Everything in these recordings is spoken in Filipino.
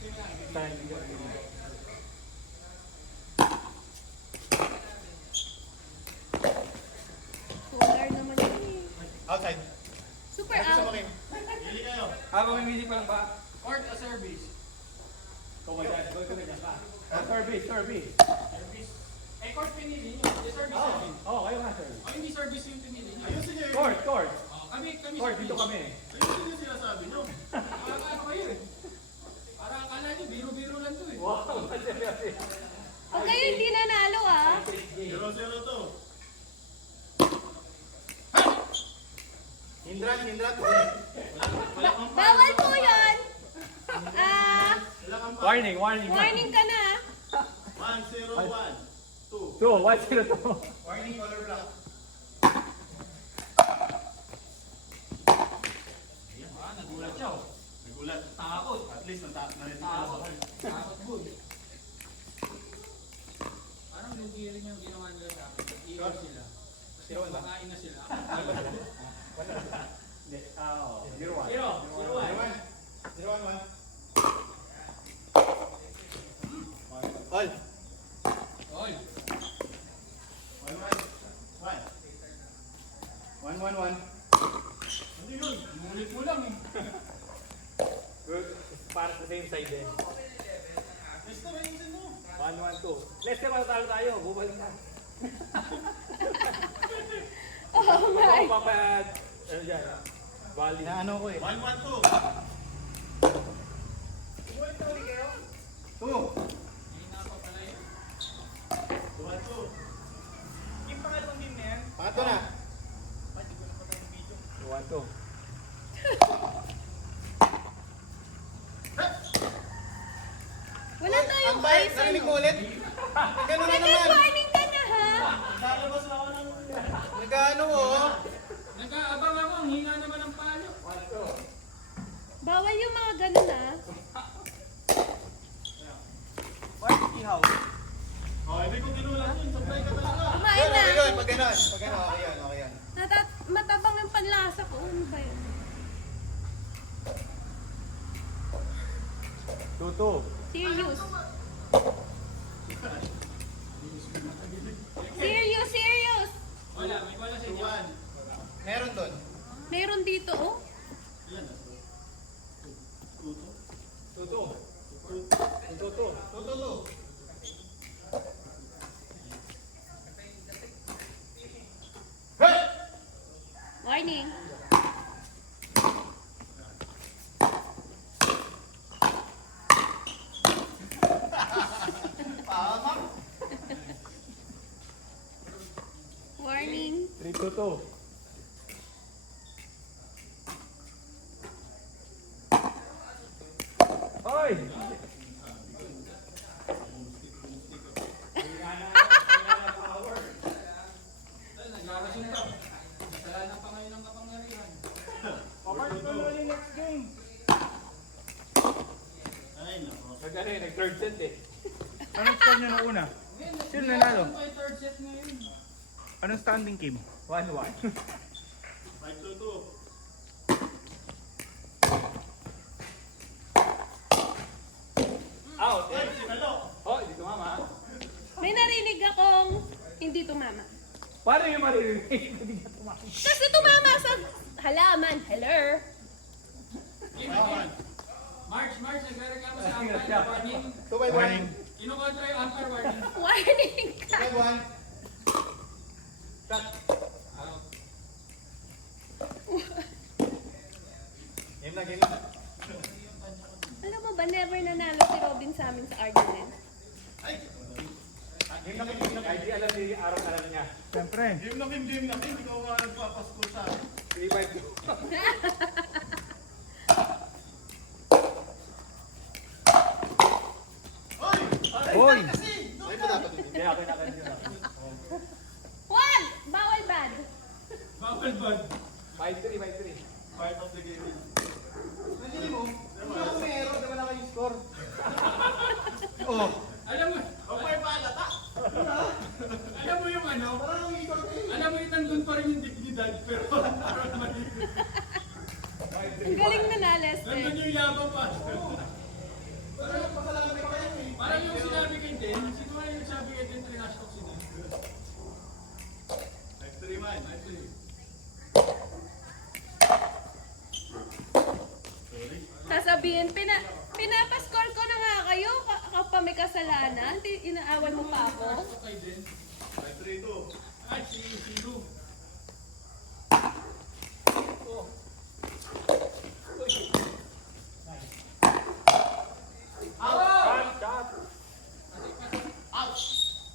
Solar naman yun eh. Outside. Super Sa out. makin. Pili kayo. Habang may music pa lang ba? Court o service? Service. Service. Eh, court pinili nyo. Yung service namin. Oo, kayo nga, sir. O, hindi service yung pinili nyo. Ayusin nyo yun. Court. Kami Court, dito service. kami. Ayusin nyo sinasabi nyo. Parang ano kayo eh. Parang akala nyo, biro-biro lang to eh. Wow, seryoso. Pag kayo hindi nanalo ah. 0-0 to. Hindran. Wala kang Bawal po yun. Wala kang pa. Warning. Warning ka na. 1-0-1. 2. 2, 1-0 to. Warning, color block. Ayan, nagulat siya oh. Nagulat. Takot. At least takot. Takot good. Parang lugi rin yung ginawa nila sa akin. Iiwan sila. Kasi makain na sila. Oo, 0-1. 0-1. 0-1. All. 1-1-1. Ano yun? Mulit mo lang eh. Good. Para sa same side din. Basta ba yung mo? 1-1-2. Let's say matatalo tayo. Bubalik na. Oh my. Ano dyan? Bali. Ano ko eh. 1-1-2. 2. Pangatlo na. 1-2. Wala tayong Ambay, ice. narinig mo ulit? Nagano na Second naman. warning ka na ha. Lalabas ako ng... Nagano oh. Nag-aabang ako. Ang hina naman ng palo. Bawal yung mga ganun ah. Oh, hindi ko ginulat yun. Sabay ka talaga. Kumain na. Pag ganon. Okay yan. Matabang yung panlasa ko. Ano ba yun? 2-2. Serious. Wala, may wala sa inyo. Meron doon. Meron dito oh. Ilan na? 2-2. Warning. Warning. 3-2. Hoy! Nag-aarasin ka. Kasalanan pa ngayon ng kapangyarihan. Papart pa naman yung next game. Ay, nako. Nag-third set eh. Anong score niya nung una? Sino nanalo? May third set ngayon. Anong standing game? 1-1. 5-2-2. Out! Ay, sinalo. Oh, hindi tumama. May narinig akong hindi tumama. Paano yung maririnig? Hindi na tumama. Kasi tumama sa halaman. Hello. Game on. March, nagre-reklamo sa Ay, umpire. siya. Warning. 2-1. Kinukontra yung umpire warning. Warning ka. 2-1. Shot. Out. Game na. Alam mo ba, never nanalo si Robin sa amin sa argument. Game na. Ay, di alam ni alam niya. Siyempre. Game na. Ikaw nga nagpapasko sa akin. 3-5-2. Hoy! Ay mo dapat dito. Kaya ako nakain yun. Wag! Bawal bad. Bawal bad. 5-3. Part of the game. Nandiyan mo. Hindi ako may error. Naman ako yung score. Oh. Alam mo, may palata. Alam mo yung ano? Alam mo yung nandun pa rin yung dignidad, pero parang mali. Ang galing na Lester. Nandun yung yabang pa. Parang Robin, pinapascore ko na nga kayo. Ako pa may kasalanan. Inaaway mo pa ako. Okay din. 5-3-2. Ay, si Lu.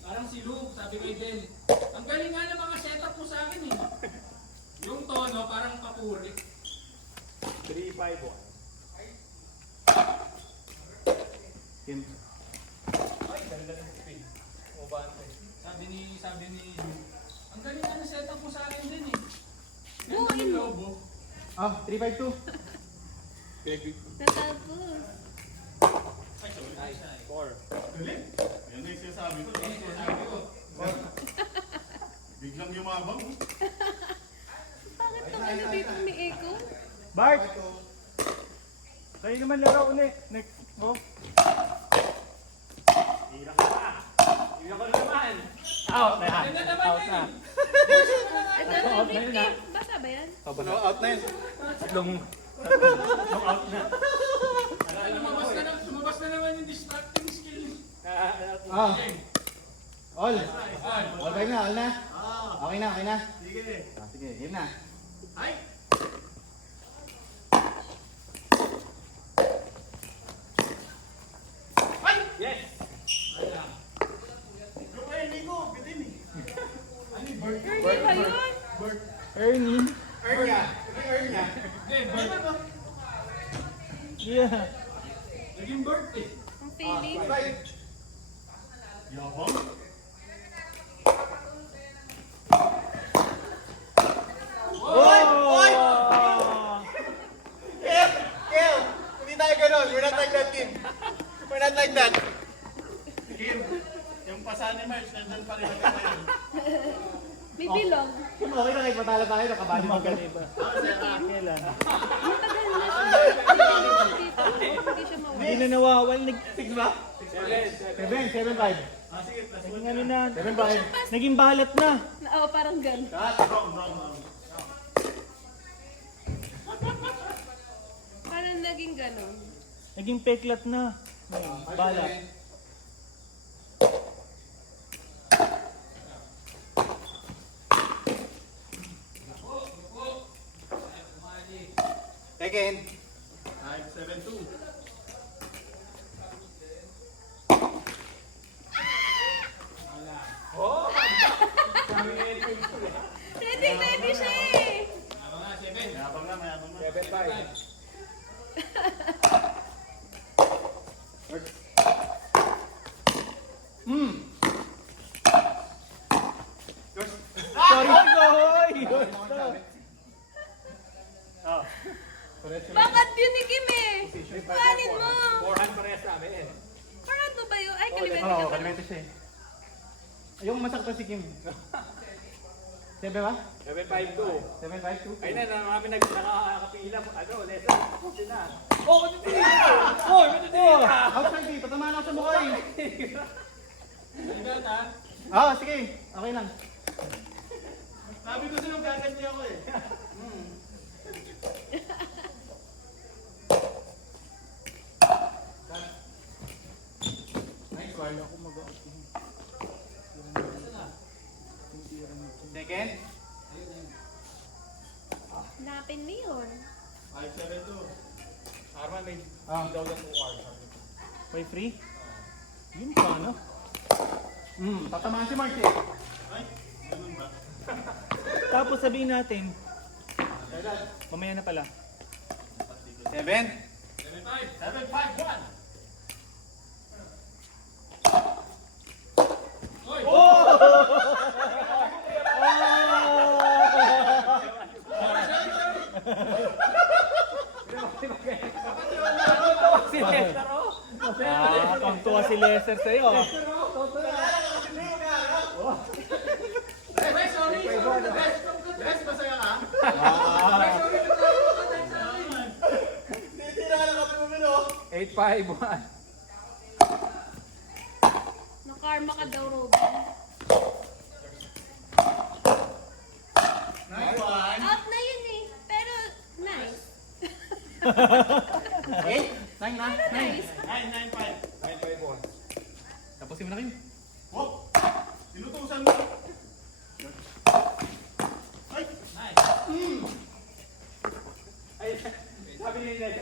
Parang si Luke, sabi kay Den. Ang galing nga ng mga setup mo sa akin eh. Yung tono, parang papuri. 3-5-1. Kim. Ay, ganda ng spin. Umabante. Sabi ni Luke. Ang galing nga ng setup mo sa akin din eh. Ganda Buuin ng mo. lobo. Ah, 352. Natapos. Nice. 4. Galing. Yan na yung sinasabi ko. Sabi ko. Biglang yumabang. Bakit tong ano dito may echo? Bart! Kayo naman laro ulit. Next. Oh. Hirap na. Hirap na naman. Out na yan. Ganda naman Out yan na. eh. Ito na, Ricky. Basa ba yan? Out na yun. Tatlong out na. Lumabas na naman yung distracting skill. Ah, Okay. all. Ay. All time na, all na. Okay na, okay na. Sige. Ah, sige, game na. Ay. Yes! Yung kay Nico, bitin eh. Ernie ba yun? Ernie. Earn niya. Earn niya. Okay, bird. Yeah. Naging birthday. Ang feeling. Yabang. Oy! Kel! Hindi tayo ganun. We're not like that, Kim. We're not like that. Kim, yung pasa ni March, nandun pa rin hanggang ngayon. May bilog. Kim, okay na kahit matalo tayo. Nakabali mo Magaling ba? Kailan? Matagal na siya. Hindi siya mawala. Hindi na nawawal. 6 ba? 7, 7, 5. Ah, sige, tas Naging ano na. 7, 5. Naging balat na. Oo, parang gan. wrong. Parang naging ganon. Naging peklat na. Ngayon, balat. Second. 5-7-2. Ready siya eh. Aba nga, 7. Mayabang na, mayabang na. 7-5. Sorry, Goy! Bakit yun ni Kim eh? Kuhanin mo. 4-hand parehas namin. Parang ano ba yun? Ay, kalimete Oo, ka pa. kalimete siya eh. Yung masakto si Kim. 7 ba? 7-5-2. 7, 5, 2. Ayun na, namin nakapila mo. Ano, Lesa? Kasi na. Oh, matitili ka! Oh, matitili ka! Outside dito, tamaan ako sa mukha eh. Hanggang ha? Ah, sige. Okay lang. Sabi ko sa'yo, gaganti ako eh. Nice one. Second. Napin mo yun. 5-7-2. Arman, may Ah. daw lang 2 May free? Yun pa, no? Tatamaan si Mark eh. Ay, ganun ba? Tapos sabihin natin, mamaya na pala. 7. 7-5. 7-5-1. Oy! Si Lester, oh! Ah, pangtuwa si Lester sa'yo. Ah. Ay, sorry! Bes, masaya ka? Titira ka lang kami mo no? 8-5-1. Nakarma ka daw, Robin. Nice one. Out na yun eh. Pero, nice. Nice. 9-9-5. Tapusin mo na kayo. Oh! Tinutusan mo. Ay! Ay, sabi ni Ned.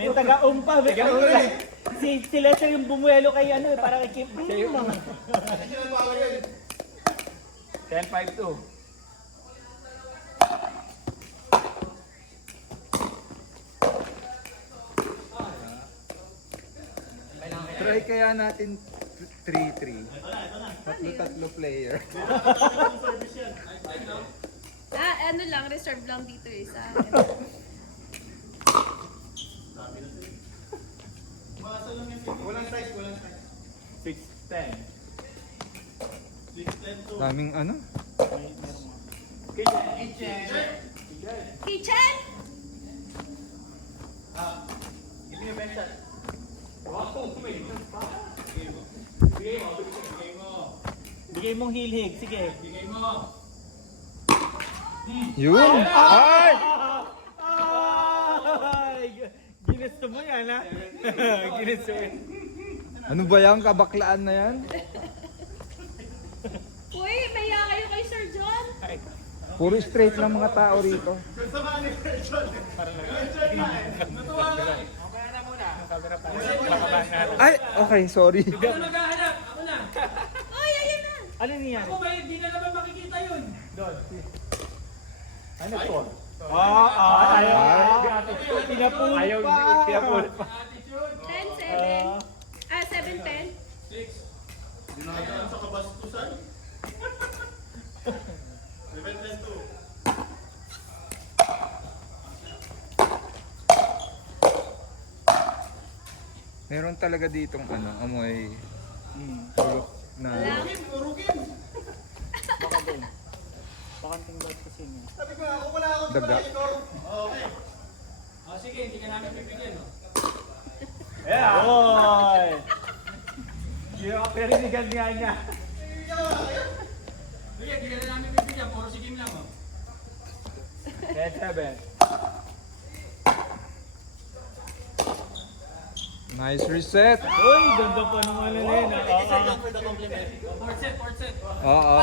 May taga-umpa. Si Lester yung bumuelo kay ano eh, para kay Kim. Hindi sila palagay. 10-5-2. Try kaya natin 3-3. Tatlo player. Ano lang, reserve lang dito eh sa akin. Walang size, walang size. 6-10. 6-10 to. Daming ano? Kitchen! Give me a best shot. Wow, may Bigay mong hilhig. Sige. Bigay mo. Yun! Ay! Ay! Ginusto mo yan, ha? Ginusto mo yan. Ano ba yan? Kabaklaan na yan? Uy, maya kayo kay Sir John. Puro straight lang mga tao rito. Kasama ni Gerson. Enjoy na eh. Natuwa ka eh. Ay! Okay, sorry. Ako na maghahanap. Ako na. Uy, ayun na. Ano niyan? Ako ba, hindi na naman makikita yun. Ano to? Ayaw. Pinapulot Ayaw, pa. pinapulot pa. Attitude. 10-7. 7-10. 6. Dinadaan sa kabastusan. 7-10 to. Meron talaga ditong ano, amoy tulok na Wala. Puro Kim. Bakanting bad kasi niya. Sabi ko, ako wala akong Daga. score. Okay. Sige, hindi ka namin bibigyan. Yeah! Oy! Yung perinigan niya. Sige, hindi ka na namin bibigyan. Puro si Kim lang. 10-7. nice reset. Uy, ganda pa naman na yun. Fourth set. Oo.